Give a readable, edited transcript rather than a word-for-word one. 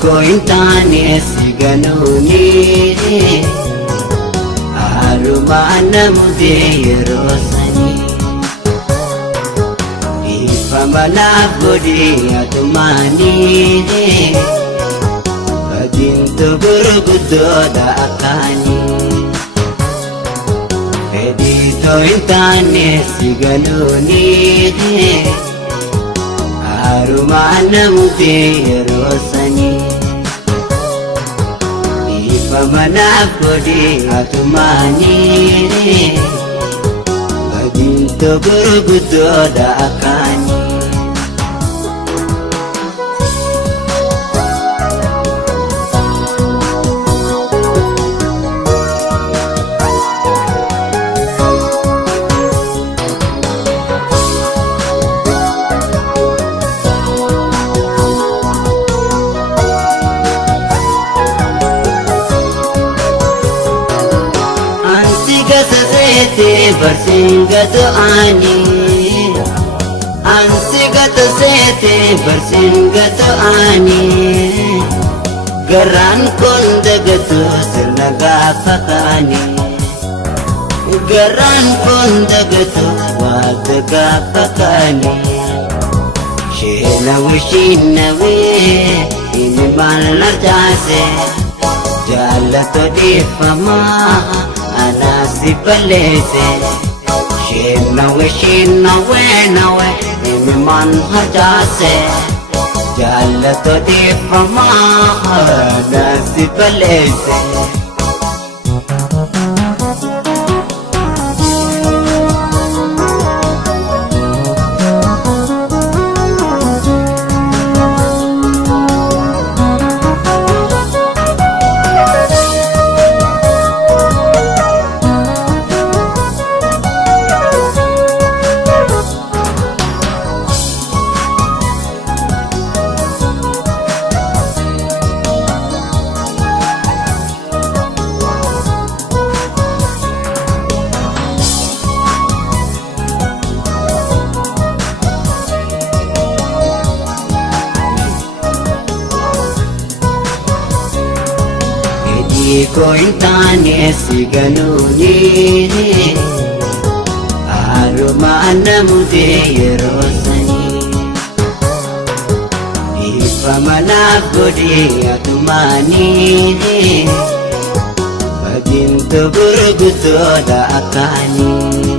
ko intane siganuni arumana mudero sani ifamana godi atumani badinto gurugudo da akani edito intane siganuni arumana mudero sani ifamana godi atumani badinto gurugudo da akani Bersinggat ani ansigat sete bersinggat ani geran kondagat sirnaga pakani geran kondagat wadaga pakani shinawi ini malar jase jalato di fama anasi palese shinawe imi man hajase jalato di fama anasi palese ko intane siganuni arumana mudero sani ifamana godi atumani badinto gurugudo da akani